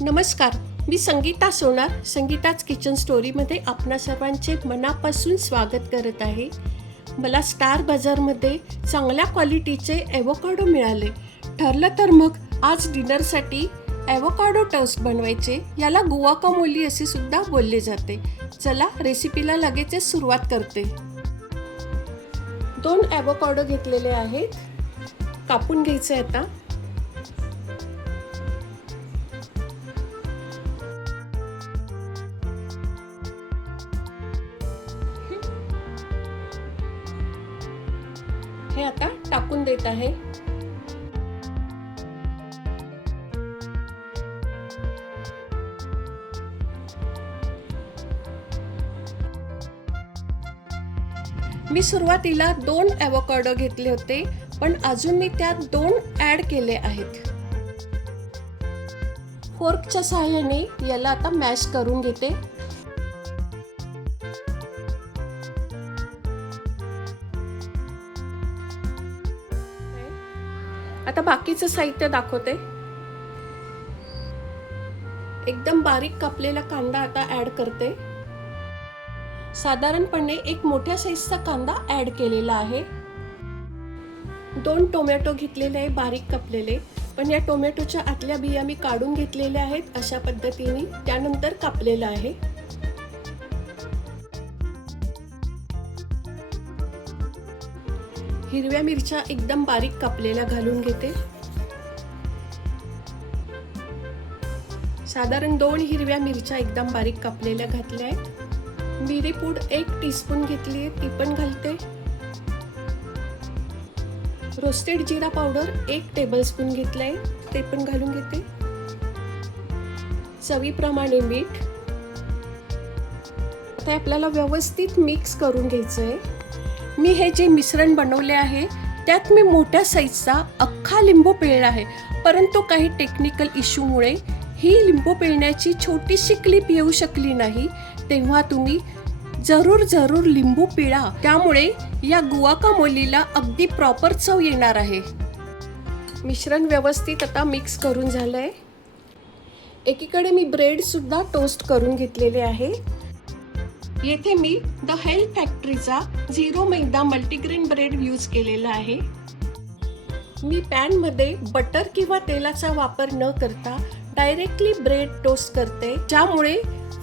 नमस्कार, मी संगीता सोनार. संगीताच किचन स्टोरीमध्ये आपणा सर्वांचे मनापासून स्वागत करत आहे. मला स्टार बाजारमध्ये चांगल्या क्वालिटीचे ॲव्होकाडो मिळाले. ठरलं तर मग आज डिनरसाठी ॲव्होकाडो टोस्ट बनवायचे. याला गुआकामोली असे सुद्धा बोलले जाते. चला रेसिपीला लगेचच सुरुवात करते. 2 ॲव्होकाडो घेतलेले आहेत. कापून घ्यायचे आता. हे आता टाकून देत आहे. मी सुरुवातीला 2 ॲव्होकाडो घेतले होते, पण अजून मी त्यात 2 ॲड केले आहेत. फोर्कच्या सहाय्याने याला आता मॅश करून घेते. आता बाकीचं साहित्य दाखवते. एकदम बारीक कापलेला कांदा आता ॲड करते. साधारणपणे एक मोठ्या साईजचा कांदा ॲड केलेला आहे. 2 टोमॅटो घेतलेले आहे बारीक कापलेले, पण या टोमॅटोच्या आतल्या बिया मी काढून घेतलेल्या आहेत अशा पद्धतीने. त्यानंतर कापलेला आहे. हिरव्या मिरच्या एकदम बारीक कापलेल्या घालून घेते. साधारण 2 हिरव्या मिरच्या एकदम बारीक कापलेल्या घातल्या आहेत. मिरी पूड 1 टीस्पून घेतली आहे, ती पण घालते. रोस्टेड जिरा पावडर 1 टेबलस्पून घेतलाय, ते पण घालून घेते. चवीप्रमाणे मीठ. आता आपल्याला व्यवस्थित मिक्स करून घ्यायचंय. मी हे जे मिश्रण बनवले आहे त्यात मी मोठ्या साईजचा अख्खा लिंबू पिळला आहे, परंतु काही टेक्निकल इश्यूमुळे ही लिंबू पिळण्याची छोटीशी क्लिप येऊ शकली नाही. तेव्हा तुम्ही जरूर लिंबू पिळा, त्यामुळे या गुआकामोलीला अगदी प्रॉपर चव येणार आहे. मिश्रण व्यवस्थित आता मिक्स करून झालंय. एकीकडे मी ब्रेड सुद्धा टोस्ट करून घेतलेले आहे. येथे मी द हेल्थ फॅक्टरीचा 0 मैदा मल्टीग्रेन ब्रेड यूज केलेला आहे. मी पॅन मध्ये बटर किंवा तेलाचा वापर न करता डायरेक्टली ब्रेड टोस्ट करते, ज्यामुळे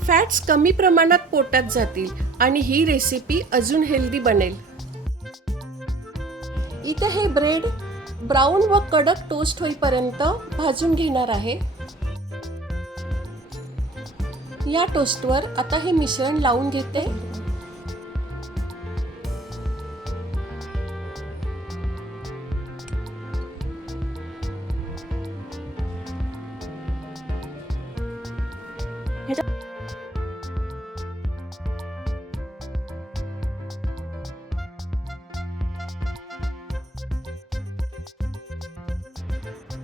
फॅट्स कमी प्रमाणात पोटात जातील आणि ही रेसिपी अजून हेल्दी बनेल. इथे हे ब्रेड ब्राऊन व कडक टोस्ट होईपर्यंत भाजून घेणार आहे. या टोस्टवर आता हे मिश्रण लावून घेते.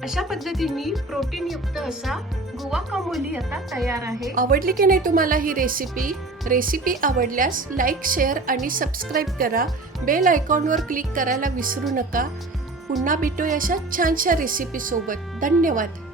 अशा पद्धतीने प्रोटीन युक्त असा गुआकामोली आता तयार आहे. आवडली की नाही तुम्हाला ही रेसिपी आवडल्यास लाईक, शेअर आणि सबस्क्राईब करा. बेल आयकॉनवर क्लिक करायला विसरू नका. पुन्हा भेटूया अशा छानशा रेसिपी सोबत. धन्यवाद.